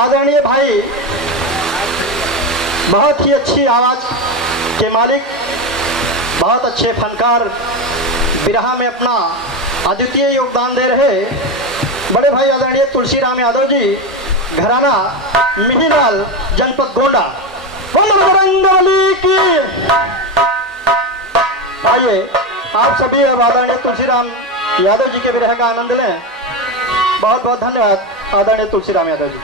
आदरणीय भाई बहुत ही अच्छी आवाज़ के मालिक, बहुत अच्छे फनकार, बिरहा में अपना अद्वितीय योगदान दे रहे बड़े भाई आदरणीय तुलसीराम यादव जी, घराना मिहिलाल, जनपद गोंडा। की आइए आप सभी अब आदरणीय तुलसीराम यादव जी के बिरह का आनंद लें। बहुत बहुत धन्यवाद आदरणीय Tulsiram Yadav ji.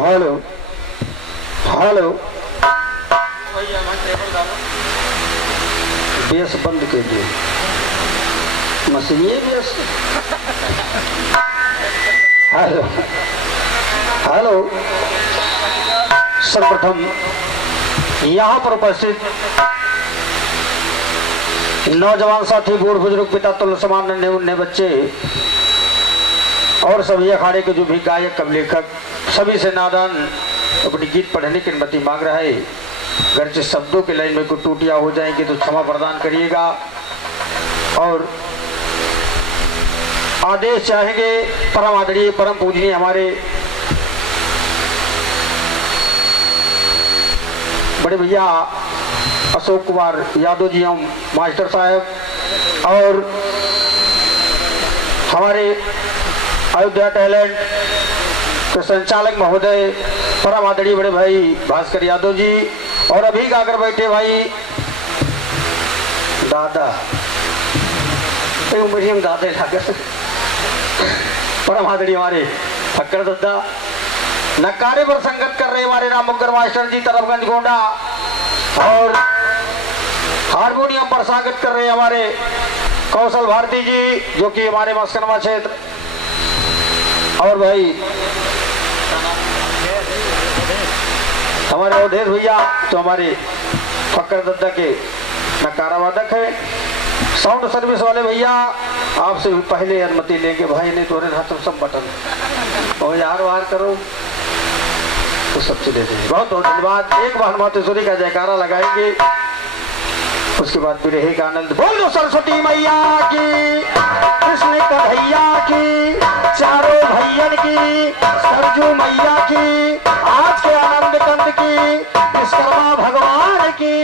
Hello hello base बंद कर दिए मशीन बेस। हेलो हेलो सर्वप्रथम यहाँ पर उपस्थित नौजवान साथी, बूढ़ बुजुर्ग, पिता तुल्य समान, नन्हे मुन्ने बच्चे और सभी अखाड़े के जो भी गायक कवि लेखक, सभी से नादान अपनी गीत पढ़ने की अनुमति मांग रहा है। अगर जिस शब्दों के लाइन में कोई टूटियां हो जाएंगी तो क्षमा प्रदान करिएगा और आदेश चाहेंगे परम आदरणीय परम पूजनीय हमारे बड़े भैया अशोक कुमार यादव जी हम मास्टर साहब और हमारे अयोध्या टैलेंट के संचालक महोदय परम आदरणीय बड़े भाई भास्कर यादव जी और अभी गाकर बैठे भाई दादा उमरियम दादा ठाकर परम आदरणीय हमारे फक्कर दद्दा, नक्कारे पर संगत कर रहे हमारे राम मुक्कर मास्टर जी तरफगंज गोंडा और हारमोनियम पर स्वागत कर रहे हमारे कौशल भारती जी जो कि हमारे मस्करमा क्षेत्र और भाई हमारे अवधेश भैया तो हमारे फक्कर दद्दा के नकारा वादक है। साउंड सर्विस वाले भैया आपसे भी पहले अनुमति लेंगे भाई, नहीं तो हाथ सब बटन और यार वार करो तो सबसे दे देंगे। बहुत बहुत धन्यवाद। एक बार मातेश्वरी का जयकारा लगाएंगे, उसके बाद बिरहे का आनंद। बोलो सरस्वती मैया की, कृष्ण कन्हैया की, चारों भैयन की, सरजू मैया की, आज के आनंद कंद की, विश्वकर्मा भगवान की।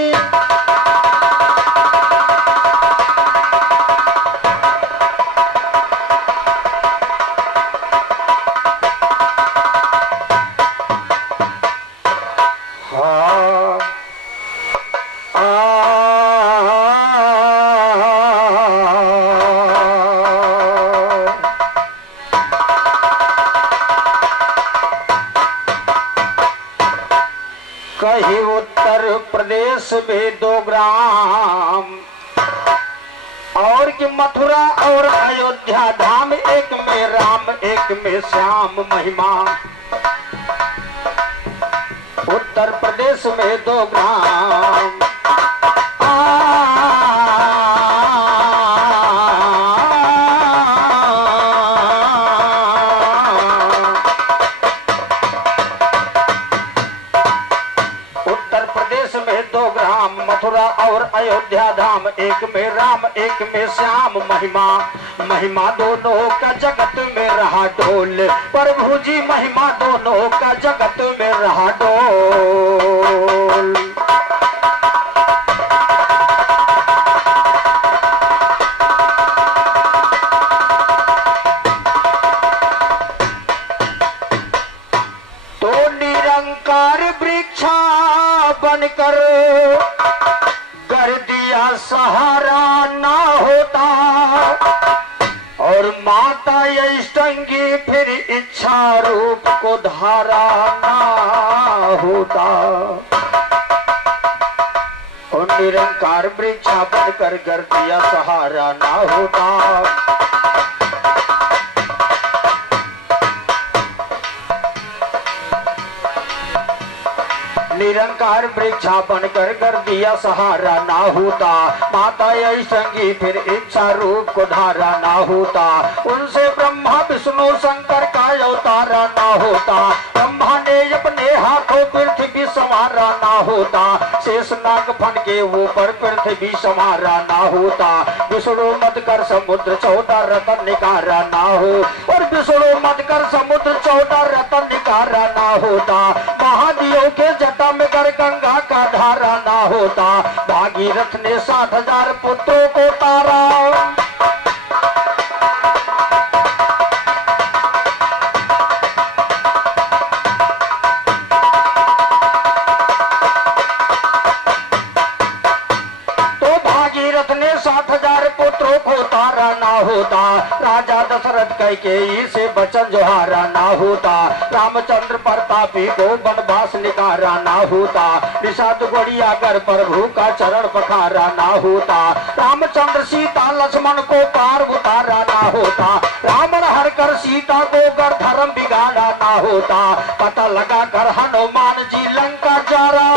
कहीं उत्तर प्रदेश में 2 ग्राम और कि मथुरा और अयोध्या धाम, एक में राम एक में श्याम महिमा। उत्तर प्रदेश में 2 ग्राम मथुरा और अयोध्या धाम, एक में राम एक में श्याम महिमा। महिमा दोनों का जगत में रहा डोल, प्रभु जी महिमा दोनों का जगत में रहा डोल। तो निरंकार वृक्षा बनकर कर दिया सहारा ना होता और माता अष्टंगी फिर इच्छा रूप को धारा ना होता। और निरंकार वृक्षा बनकर कर दिया सहारा ना होता। निरंकार वृक्षा बनकर कर दिया सहारा ना होता, माता यही संगी फिर इच्छा रूप को धारा ना होता, उनसे ब्रह्मा विष्णु शंकर का अवतारा ना होता, ब्रह्मा ने अपने हाथों पृथ्वी संवारा ना होता, शेष नाग फन के ऊपर पृथ्वी संवारा ना होता, विष्णु मत कर समुद्र 14 रतन निकारा ना हो, और विष्णु मत कर समुद्र 14 रतन निकारा ना होता, महादेव के जटा में कर गंगा का धारा ना होता, भागीरथ ने 60,000 पुत्रों को तारा। ने 60,000 पुत्रों को तारा ना होता, राजा दशरथ कैकेयी से बचन जोहारा ना होता, रामचंद्र प्रतापी को वनवास निकारा ना होता, निषाद गोड़िया कर प्रभु का चरण पखारा ना होता, रामचंद्र सीता लक्ष्मण को पार उतारा ना होता, रावण हर कर सीता को कर धर्म बिगाड़ा ना होता, पता लगा कर हनुमान जी लंका जा रहा,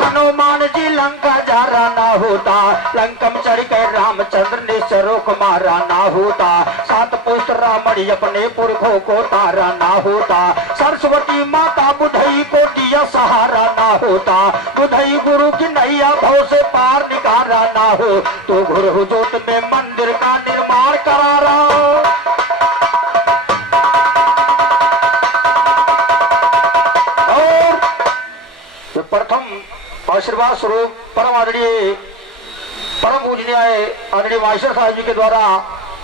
हनुमान जी लंका जा रहा ना होता, लंकम चढ़ कर रामचंद्र ने चरों को मारा ना होता, 7 पुत्र रावण अपने पुरखों को तारा ना होता, सरस्वती माता बुधई को दिया सहारा ना होता, बुधई गुरु की नैया भव से पार निकारा ना हो, तो गुरु जोत में मंदिर का निर्माण करा रहा। प्रथम आशीर्वाद स्वरूप परम आदरणीय परम पूजनीय आदरणीय मास्टर साहब जी के द्वारा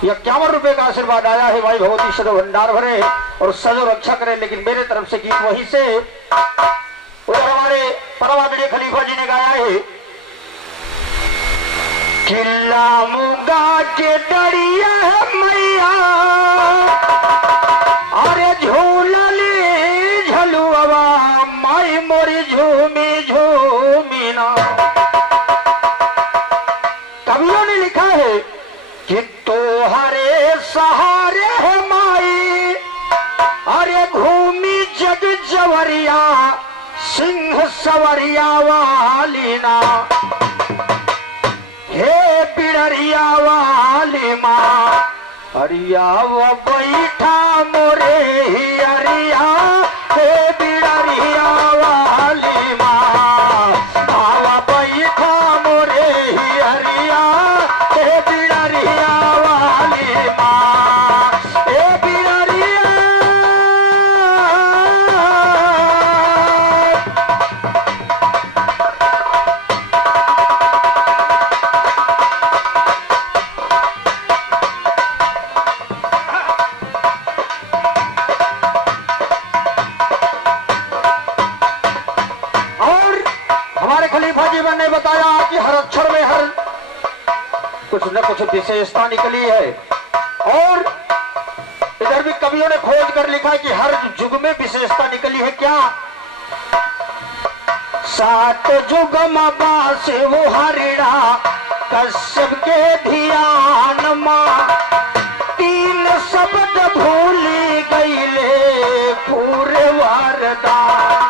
51 रुपए का आशीर्वाद आया है। भाई भगवती सदो भंडार भरे और सजो रक्षा करे, लेकिन मेरे तरफ से गीत वहीं से उधर हमारे परम आदरणीय खलीफा जी ने गाया है। किला मुगा के डरिया मैया अरे झूलली झलुआ माई मोरी झूमी झूमी ना। कवियों ने लिखा है कि तोहरे सहारे है माई अरे घूमी जग जवरिया सिंह सवरिया वाली ना, हे पिड़रिया वाली माँ अरिया वो बैठा मोरे ही अरिया, हे पिड़रिया वाली माँ आवा बैठा मोरे ही अरिया, हे पिड़रिया वाली माँ, हे पिड़रिया। ने बताया कि हर अक्षर में हर कुछ न कुछ विशेषता निकली है, और इधर भी कवियों ने खोज कर लिखा है कि हर युग में विशेषता निकली है। क्या 7 युग में से वो हरिड़ा कश्यप के ध्यान मां 3 शब्द भूली गईले पूरे वरदान।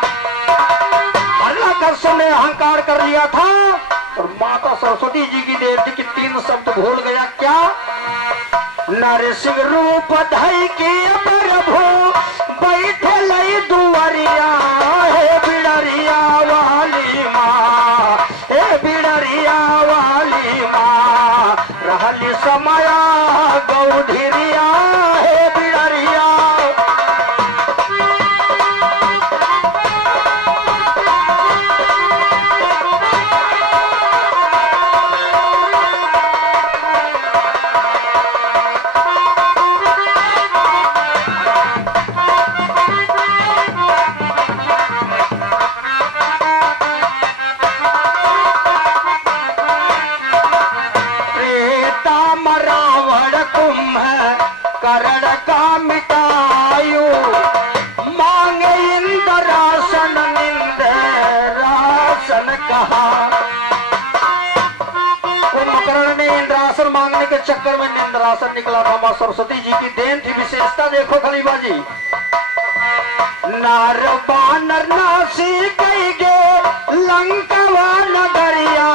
ने अहंकार कर लिया था और माता सरस्वती जी की देवती की 3 शब्द भूल गया। क्या? नरसिंह रूप धई के प्रभु बैठे लई दुआरिया, हे बिड़रिया वाली माँ, हे बिड़रिया वाली माँ रहली समया गौधिरिया, हे बिड़रिया। करण का मिटायु मांगे इंद्रासन निंद्रासन कहा। कुंभकर्ण ने इंद्रासन मांगने के चक्कर में निंद्रासन निकला था। मां सरस्वती जी की देन थी। विशेषता देखो खलीफा जी, नार बानर नासी गई गे लंकवा नगरिया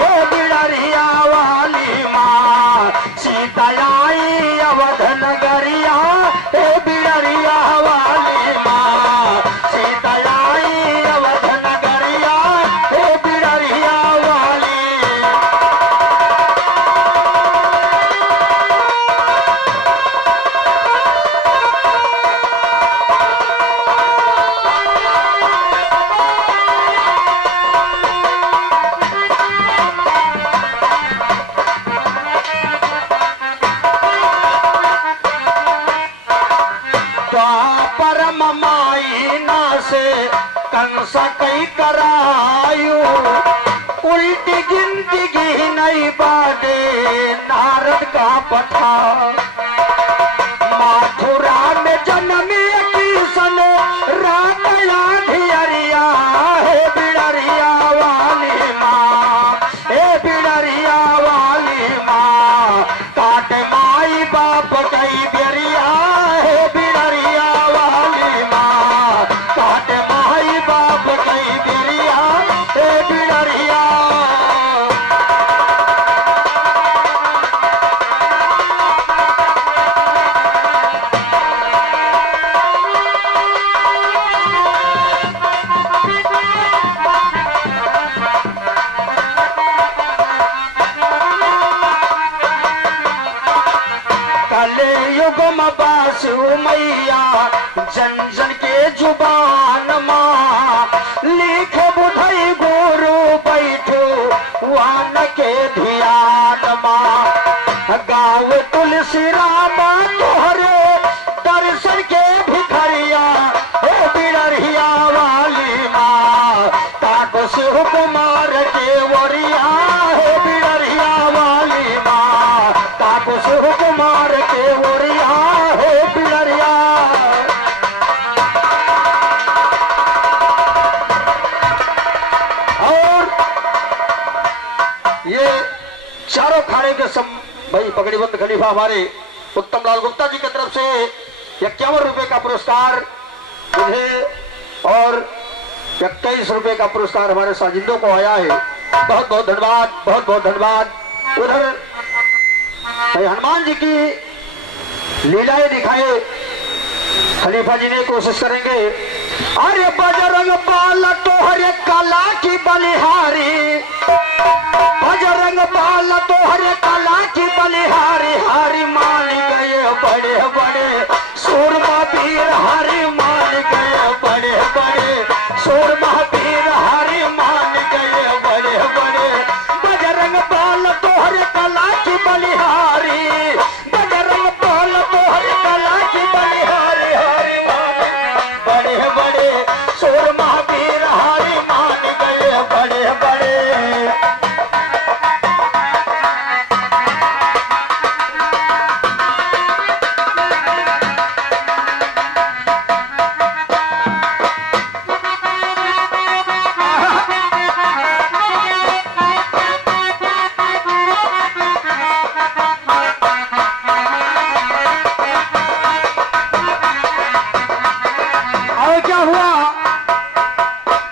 हे बिड़रिया वाली माँ सीता आई अवध नगरिया हे बिड़रिया वाली माँ सीता आई अवध नगरिया हे बिड़रिया वाली। परम माई ना से कंस कई करायु उल्टी गिनती गी नहीं बादे नारद का पठा माथुरा में जन्मी किसन रामया धियरिया हे बिड़रिया वाली माँ हे बिड़रिया वाली माँ काट माई बाप कई बेरिया हे बिड़रिया वाली माँ काट माई बाप कई बेरिया हे बिड़रिया। कले युग में बासु मैया जन जन के जुबान माँ लिखे बुधई गुरु बैठो वान के ध्यान माँ गाँव तुलसी रामा तोहरे दर्शन के भिखरिया हे बिड़रिया वाली माँ ताको शिव कुमार के वरिया हे बिड़रिया वाली माँ ताको शिव कुमार के वरिया हे बिड़रिया। और ये चारों खाने के सब भाई पगड़ीबंद खलीफा हमारे उत्तम लाल गुप्ता जी की तरफ से 51 रुपए का पुरस्कार मुझे और 21 रुपए का पुरस्कार हमारे साजिंदों को आया है। बहुत बहुत धन्यवाद, बहुत बहुत धन्यवाद। उधर भाई हनुमान जी की लीलाएं दिखाए खलीफा जी ने कोशिश करेंगे। अरे बजरंग बाल तोहरे कला की बलिहारी बजरंग बाल तोहरे कला की बलिहारी हारी मान गए बड़े बड़े सूरमा वीर हारी मान गए बड़े बड़े सूरमा वीर हारी मान गए बड़े बड़े बजरंग बाल तोहरे कला की बलिहारी बजरंग बाल तोहरे कला की बलिहारी हारी बड़े बड़े सूरमा वीर हारी मान गए बड़े बड़े। और क्या हुआ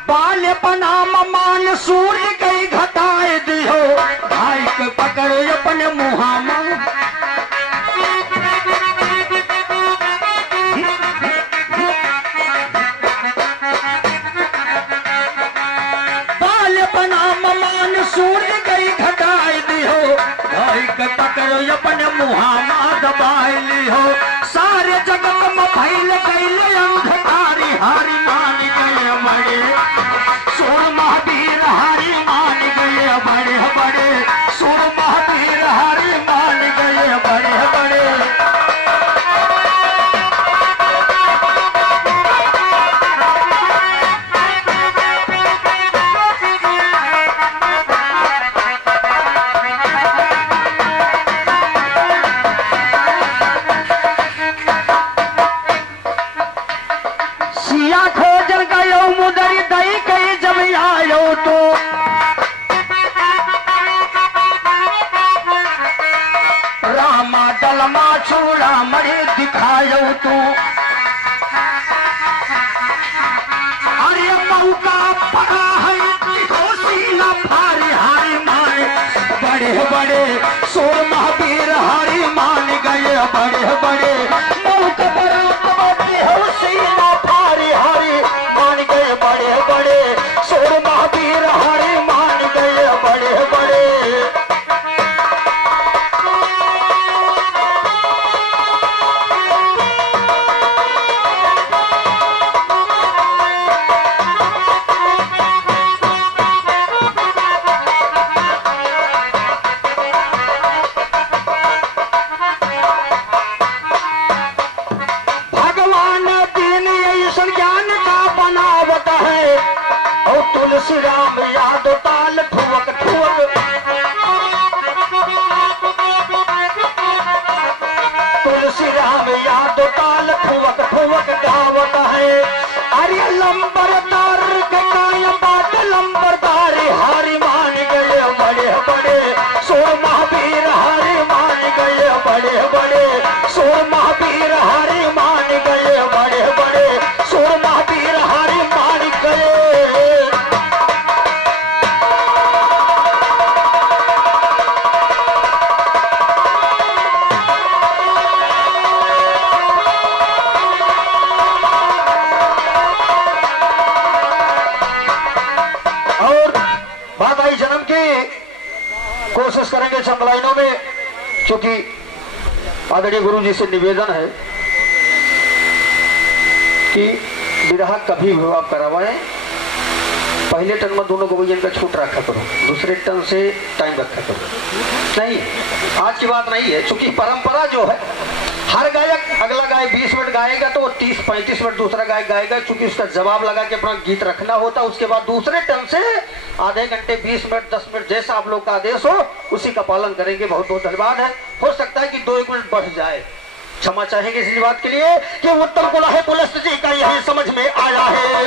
बाल्यपना मान सूर्य कई घटाए दियो भाई के पकड़ो अपने मुहामा बाल्यपना मान सूर्य कई घटाए दियो भाई के पकड़ो अपने मुहामा दबाए लियो सारे जगत में फैल गई अंधकारी हारी मान गए बड़े सुर महावीर हारी मान गए बड़े बड़े सुर महावीर हारी मान गए बड़े बड़े। सिया खोजल गयो मुदरी दई कई जब आयो तो रामा डलमा छोड़ा मरे दिखायो तो बड़े सूर महावीर हरि मान गए बड़े बड़े मुल्क भारी हरि मान गए बड़े बड़े सूर महावीर हरि मान गए बड़े बड़े। तुलसी राम यादव ताल ठुवक ठुवक तुलसी राम यादव ताल ठुवक ठुवक गावत है। अरे लंबरदार के काया बाट लंबरदारी हारी मान गए बड़े बड़े सोर महावीर हारी मान गए बड़े बड़े सोर महावीर हारी मान गए बड़े बड़े सोर महावीर हारी मान गए। जन्म की कोशिश करेंगे चंद लाइनों में, क्योंकि आदरणीय गुरु जी से निवेदन है कि विरह कभी भी आप करवाएं, पहले टर्न में दोनों गवैयन का छूट रखा करो, दूसरे टर्न से टाइम रखा करो। नहीं, आज की बात नहीं है, क्योंकि परंपरा जो है हर गायक अगला गायक 20 मिनट गाएगा तो वो 30-35 मिनट दूसरा गायक गाएगा, क्योंकि उसका जवाब लगा के अपना गीत रखना होता है। उसके बाद दूसरे टर्न से आधे घंटे 20 मिनट 10 मिनट जैसा आप लोग का आदेश हो उसी का पालन करेंगे। बहुत बहुत धन्यवाद है। हो सकता है कि 2-1 मिनट बढ़ जाए, क्षमा चाहेंगे इस बात के लिए कि उत्तम कुलाहे पुलस्त जी का यही समझ में आया है,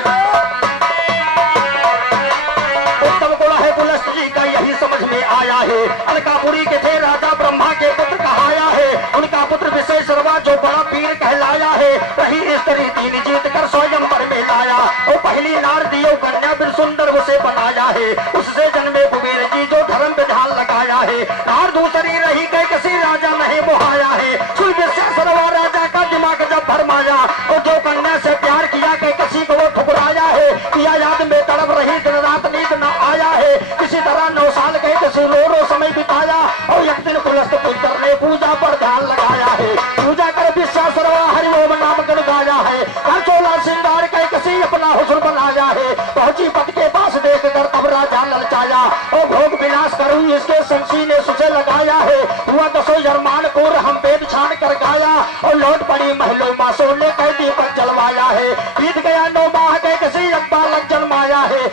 उत्तम कुलाहे पुलस्त जी का यही समझ में आया है। अलकापुरी के थे राजा ब्रह्मा के पुत्र कहाया है, उनका पुत्र विशेषरवा जो बड़ा पीर कहलाया है, रही स्त्री तीन जीत कर स्वयंवर में लाया। वो पहली नार दियो कन्या बिन सुंदर उसे बनाया है, उससे जन्मे कुबेर जी जो धर्म विधान लगाया है। नार दूसरी रही गई किसी राजा नहीं मोहाया है, सुन विशेषरवा राजा का दिमाग जब भरमाया, और जो कन्या से प्यार किया कि किसी को वो ठुकराया है, किया याद में तड़प रही दिन रात नींद न आया है, किसी तरह 9 साल गए किसी रो समय बिताया, और एक दिन पुलस्त पुत्र ने पूजा पर ध्यान लगाया है, पूजा कर विश्वासरवा हरिओम नाम कर गाया है, कर चोला श्रृंगार के किसी अपना हुस्न बनाया है। पहुंची पत के पास देख कर तब राजा ललचाया, और भोग विनाश करूं इसके संसी ने सुसे लगाया है। हुआ 10 जरमान को हम पेट छान कर गाया, और लौट पड़ी महलों मासों ने कई दीपक जलवाया है। बीत गया 9 माह के किसी एक बालक जन्माया है,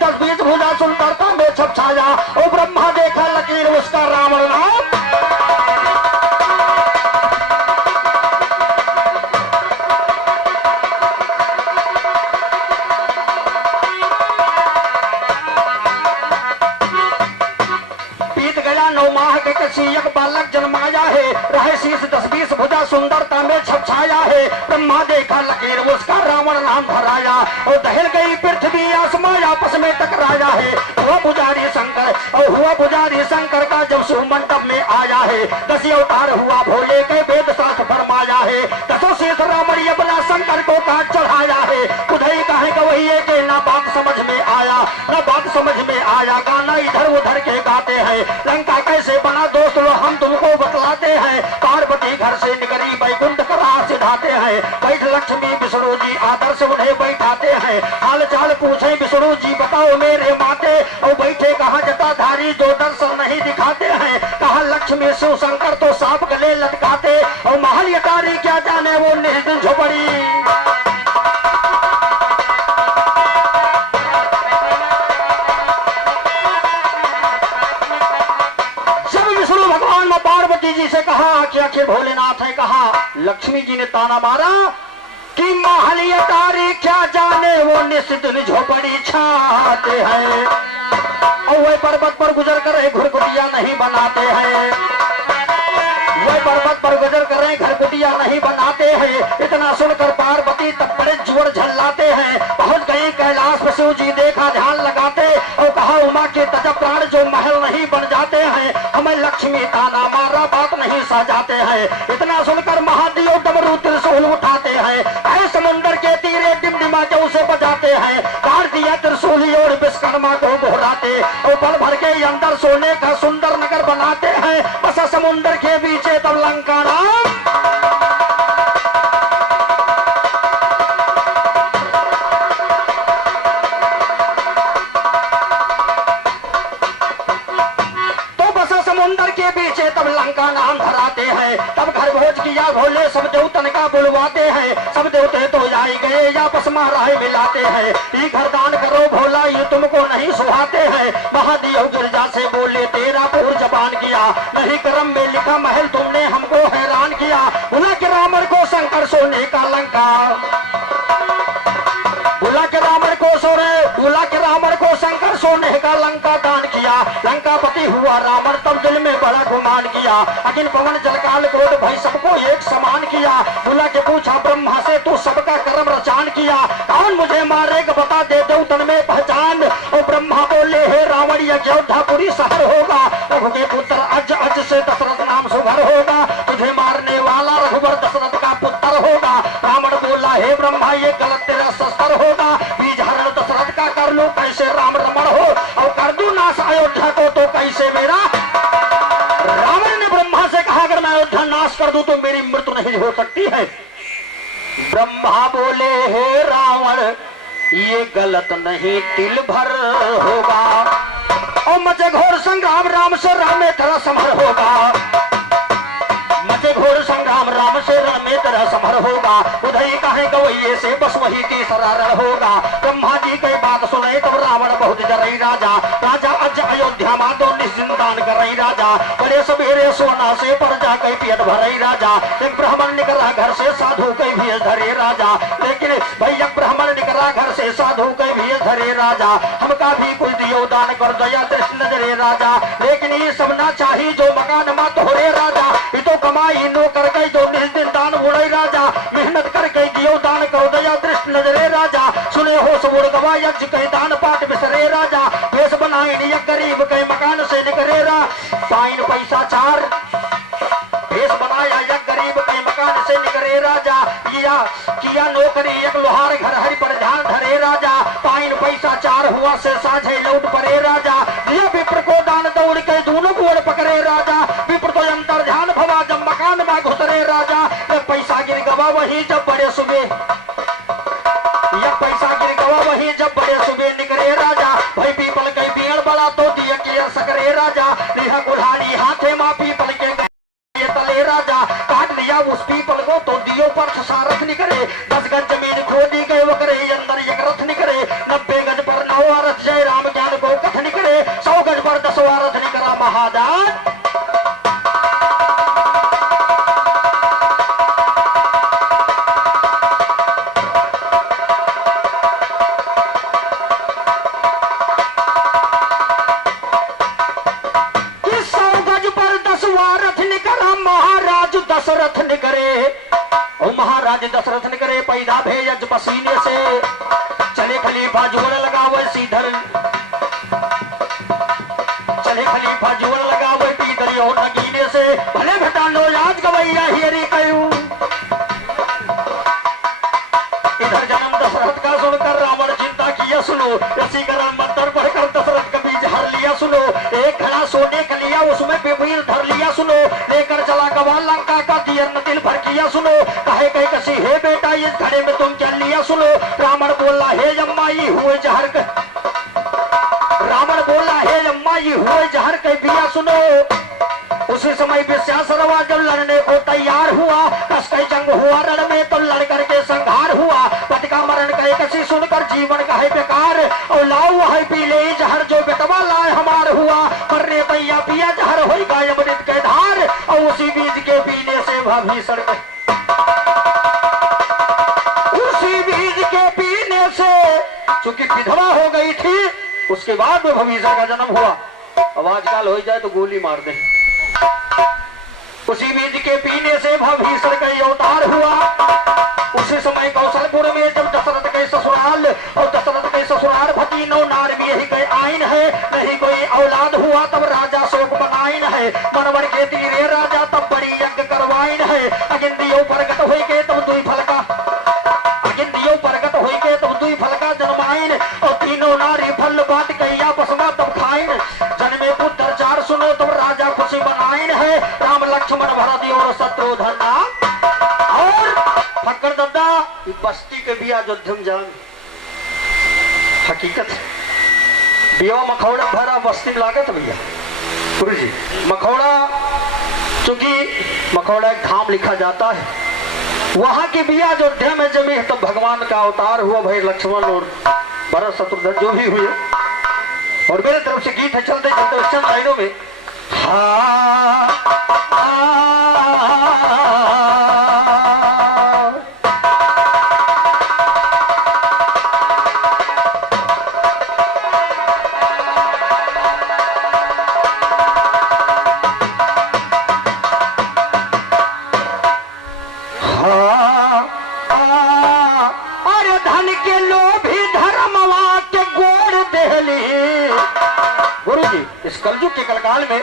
10-20 भुजा सुंदरता में छप छाया, और ब्रह्मा देखा लकीर उसका रावण नाम। किसी एक बालक जन्माया है, रहे शीश 10-20 भुजा सुंदरता में छप छाया है। ब्रह्मा देखा लकीर उसका रावण नाम धराया, और दहल गई पृथ्वी आसमान आपस में टकराया है। हुआ पुजारी शंकर का जब शिव मंडप में आया है, 10 अवतार हुआ भोले के वेद शास्त्र फरमाया है। 10 शीश रावण अपना शंकर को काट चढ़ाया है। उधर कहे कवैये के ना बात समझ में आया, ना बात समझ में आया, गाना इधर उधर के गाते हैं। लंका कैसे बना दोस्त लो हम तुमको बतलाते हैं, पार्वती घर से निकली बैकुंठ का राह सिधाते हैं। बैठ लक्ष्मी विष्णु जी आदर से उन्हें बैठाते हैं, हाल चाल पूछे विष्णु जी बताओ मेरे माते, और बैठे कहा जटाधारी जो दर्शन नहीं दिखाते हैं। कहा लक्ष्मी शिव शंकर तो सांप गले लटकाते, और महल यतारी क्या जाने वो निर्दिन झोपड़ी। पार्वती जी से कहा कि आखिर भोलेनाथ ने कहा, लक्ष्मी जी ने ताना मारा कि महलिया तारी क्या जाने वो निश्चित झोपड़ी छाते हैं, और वह पर्वत पर गुजर कर घुरकुटिया नहीं बनाते हैं, वह पर्वत पर गुजर कर घरकुटिया नहीं बनाते हैं। इतना सुनकर पार्वती तब बड़े जोर झल्लाते हैं। पहुंच गए कैलाश पर शिव जी देखा ध्यान लगाते, और कहा उमा के तजब प्राण जो महल नहीं बन जाते हैं, हम समय लक्ष्मी ताना मारा, बात नहीं सजाते हैं। इतना सुनकर महादेव डमरू त्रिशूल उठाते हैं, ऐ समुंदर के तीरे डिमडिमा के उसे बजाते हैं। काट दिया त्रिशूल और विश्वकर्मा को घोराते, और पल भर के अंदर सोने का सुंदर नगर बनाते हैं। बस समुंदर के बीच तब लंका राम। तब लंका नाम धराते हैं। तब घर भोज किया भोले सब देवतन का बुलवाते हैं। सब देवते तो आई गए आपस में राय मिलाते हैं। ये घर दान करो भोला ये तुमको नहीं सुहाते हैं। महादेव गिरजा से बोले तेरा पूर जबान किया, नहीं करम में लिखा महल तुमने हमको हैरान किया। बुला के रावण को शंकर सोने का लंका, बुला के रावण को बुला के रावण को शंकर सोने का लंका दान किया। लंकापति हुआ रावण तब दिल में बड़ा गुमान किया। अखिल पवन जलकाल कोट भाई सबको एक समान किया। बुला के पूछा ब्रह्मा से तू सबका कर्म रचान किया, कौन मुझे मारेगा बता दे दो तन में पहचान। और ब्रह्मा बोले हे रावण ये अयोध्यापुरी शहर होगा, उनके पुत्र अज अज से दशरथ नाम सुघर होगा। तुझे मारने वाला रघुवर दशरथ का पुत्र होगा। रावण बोला हे ब्रह्मा ये गलत तेरा शस्त्र होगा। बीज हरण दशरथ का कर लो कैसे राम रमण हो, और कर दूं नाश अयोध्या को तो कैसे मेरा। रावण ने ब्रह्मा से कहा अगर मैं अयोध्या नाश कर दूं तो मेरी मृत्यु नहीं हो सकती है। ब्रह्मा बोले हे रावण ये गलत नहीं तिल भर होगा, और मचे घोर संग्राम राम से रण में तेरा समर होगा। मचे घोर संग्राम राम से रण में तेरा समर होगा। उधई कहे गवैये से बस वही तीसरा रण होगा। ब्रह्मा जी की बात सुने तब रावण बहुत डरई राजा। राजा अज अयोध्या मा तो निश्चिंतान करई राजा। बड़े सवेरे सोना से प्रजा कई पेट भरई राजा। एक ब्राह्मण निकला घर से साधु कई भी धरे राजा। लेकिन भैया ब्राह्मण निकला घर से साधु कई भी धरे राजा। हमका भी कुछ दियो दान कर दया दृष्टि नजरे राजा। लेकिन ये सब ना चाहिए जो मकान मत हो रे राजा। ये तो कमाई नो कर गई जो निर्दिन दान उड़े राजा। मेहनत करके दियो दान करो दया दृष्टि नजरे राजा। सुने हो सब उड़ गवा यज्ञ कई दान पाठ बिसरे राजा। भेष बनाए नहीं गरीब कई मकान से निकले रा। पाइन पैसा चार भेष बनाया या गरीब कई मकान से निकले राजा। किया नौकरी एक लोहार घर हरि पर ध्यान धरे राजा। पाइन पैसा चार हुआ से साझे लौट परे राजा। दिया विप्र को दान दौड़ के दोनों को पकड़े राजा। विप्र तो अंतर ध्यान भवा जब मकान में घुसरे राजा। पैसा गिर गवा वही जब बड़े सुबह, यह पैसा गिर गवा वही जब बड़े सुबह निकले राजा। भाई पीपल कई बीड़ बड़ा तो दिया किया सकरे राजा। रिहा कुल्हाड़ी हाथे माँ पीपल के तले राजा। काट लिया उस पीपल को तो दियो पर सारथ निकले। 10 गज जमीन खोदी गए वकरे अंदर एक रथ निकले। 90 गज पर 9 रथ जय राम ज्ञान को कथ निकले। 100 गज पर 10 रथ निकला महादान। दशरथ निकरे और महाराज दशरथ निकरे पैदा भेज पसीने से। चले खलीफा जोड़ लगावे सीधर, चले खलीफा जोड़ लगावे पीतरी और नगीने से। भले घटानो आज गवैया हियरी कयू। इधर जन्म दशरथ का सुनकर रावण चिंता किया सुनो। रसीकरण मंत्र पढ़कर दशरथ का बीज हर लिया सुनो। एक घड़ा सोने का लिया उसमें पिपील धर लिया सुनो। लेकर चला गवा लंका का दियर न दिल भर किया सुनो। कहे कहे कसी हे बेटा इस घड़े में तुम चल लिया सुनो। रावण बोला हे अम्मा ये हुए जहर, रावण बोला हे अम्मा ये हुए जहर कह दिया सुनो। उसी समय विश्वासरवा जब लड़ने को तैयार हुआ। कसकई जंग हुआ रण में तो लड़ करके संहार हुआ। पति का मरण कहे कसी सुनकर जीवन का है बेकार। और लाओ है पी ले जहर जो बेटवा लाए हमार हुआ। मरने भैया पिया जहर होगा अमृत के धार। और उसी बीज के पीने से वह भीषण, उसी बीज के पीने से चूंकि विधवा हो गई थी उसके बाद में भविष्य का जन्म हुआ। अब आजकल हो जाए तो गोली मार दे। उसी बीज के पीने से भीषण का अवतार हुआ। उसी समय कौशलपुर में जब दशरथ के ससुराल और दशरथ के ससुराल भतीनो नार में यही कोई आइन है नहीं कोई औलाद हुआ। तब राजा अशोक बनाइन है मनवर के तीरे राजा तब बड़ी यज्ञ करवाइन है अगिन दियो प्रगट होई के तब दुई फलका अगिन दियो प्रगट होई के तब दुई फलका जन्माइन और तीनों नारी फल बांट कैया बसवा तब खाइन जन्मे पुत्र चार सुनो तब राजा खुशी बनाइन है राम लक्ष्मण भरत और शत्रुघ्न और फक्कर दद्दा बस्ती के भी अयोध्या में जान हकीकत बिया मखौड़ा भरा बस्ती लागत भैया गुरु जी मखौड़ा चूंकि मखौड़ा एक धाम लिखा जाता है वहां की बिया अयोध्या में जमी तो भगवान का अवतार हुआ भाई लक्ष्मण और भरत शत्रुघ्न जो भी हुए और मेरे तरफ से गीत है चलते चलते चंद लाइनों में इस कलयुग के कलकाल में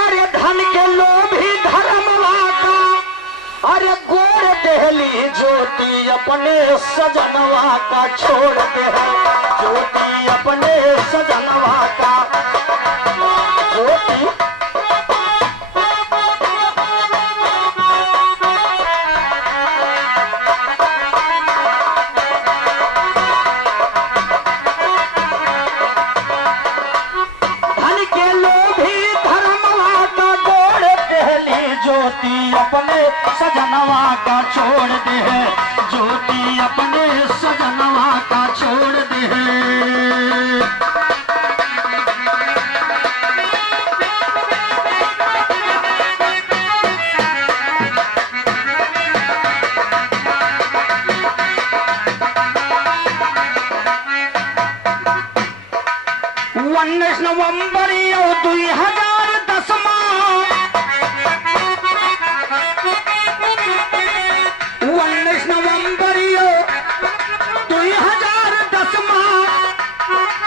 अरे धन के लोभी धर्मवा का अरे गोर देहली ज्योति अपने सजनवा का छोड़ दे ज्योति अपने सजनवा का ज्योति अपने सजनवा का छोड़ दे ज्योति अपने सजनवा का छोड़ दे नवंबर 2010 नवंबर 2010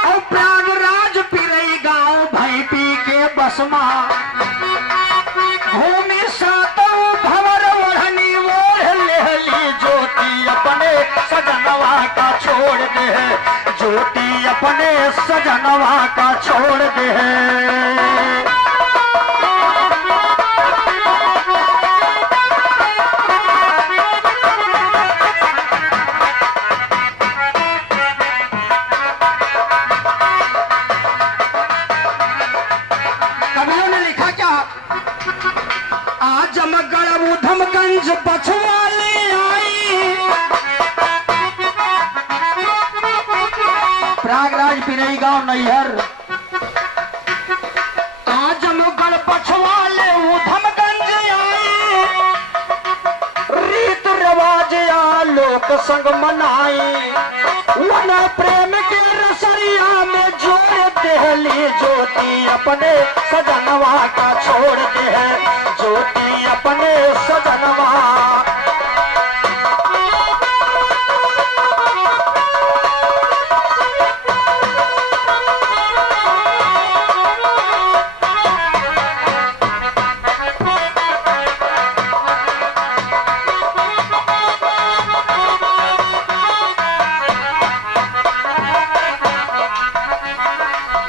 और प्रयागराज पिरई गांव भाई पी के बसमा भूमि सातों भवर ओढ़नी ओढ़ लेहली ज्योति अपने सजनवा का छोड़ दे ज्योति अपने सजनवा का छोड़ दे उधमगंज पछवाले आई प्रयागराज पिरई गांव नैहर आजमगढ़ पछवाले उधमगंज आई रीत रिवाज या लोक संग मनाई वन प्रेम के रसरिया में जोड़ देहली ज्योति अपने सजनवा का छोड़ दे ज्योति अपने सजनवा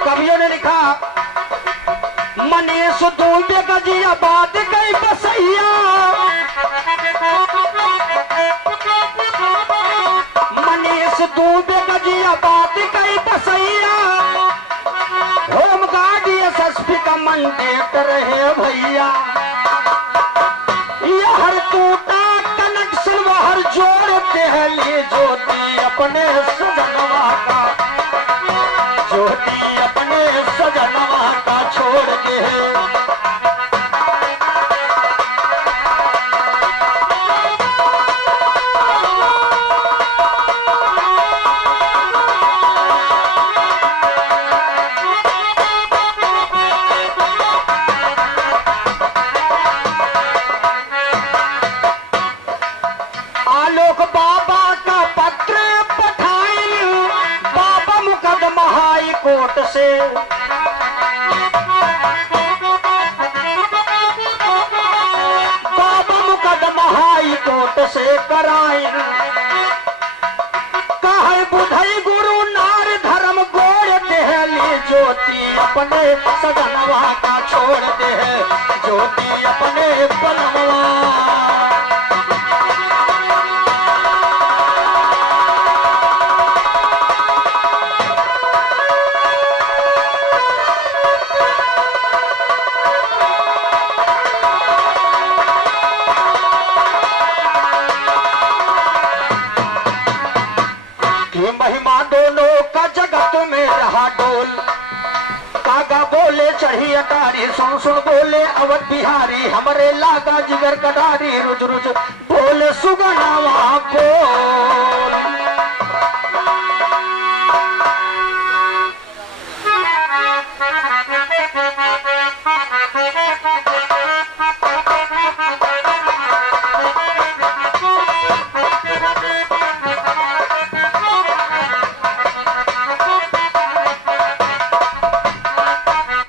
कवियों ने लिखा मनीष दूबे गजिया बात कई बसैया मनीष दूबे गजिया बात कई बसैया होम गार्ड एसएसपी का मंडेट रहे भैया ये हर टूटा कनेक्शन वो हर जोड़ देहली ज्योति अपने सजनवा का ज्योति अपने सजनवा का छोड़ दे में सजनवा का छोड़ दे ज्योति अपने पलमवा। महिमा दोनों का जगत में रहा डोल। कागा बोले चढ़ी अटारी, सुन सुन बोले अवध बिहारी, हमरे लागा जिगर कटारी, रुज रुज बोले सुगनावा को।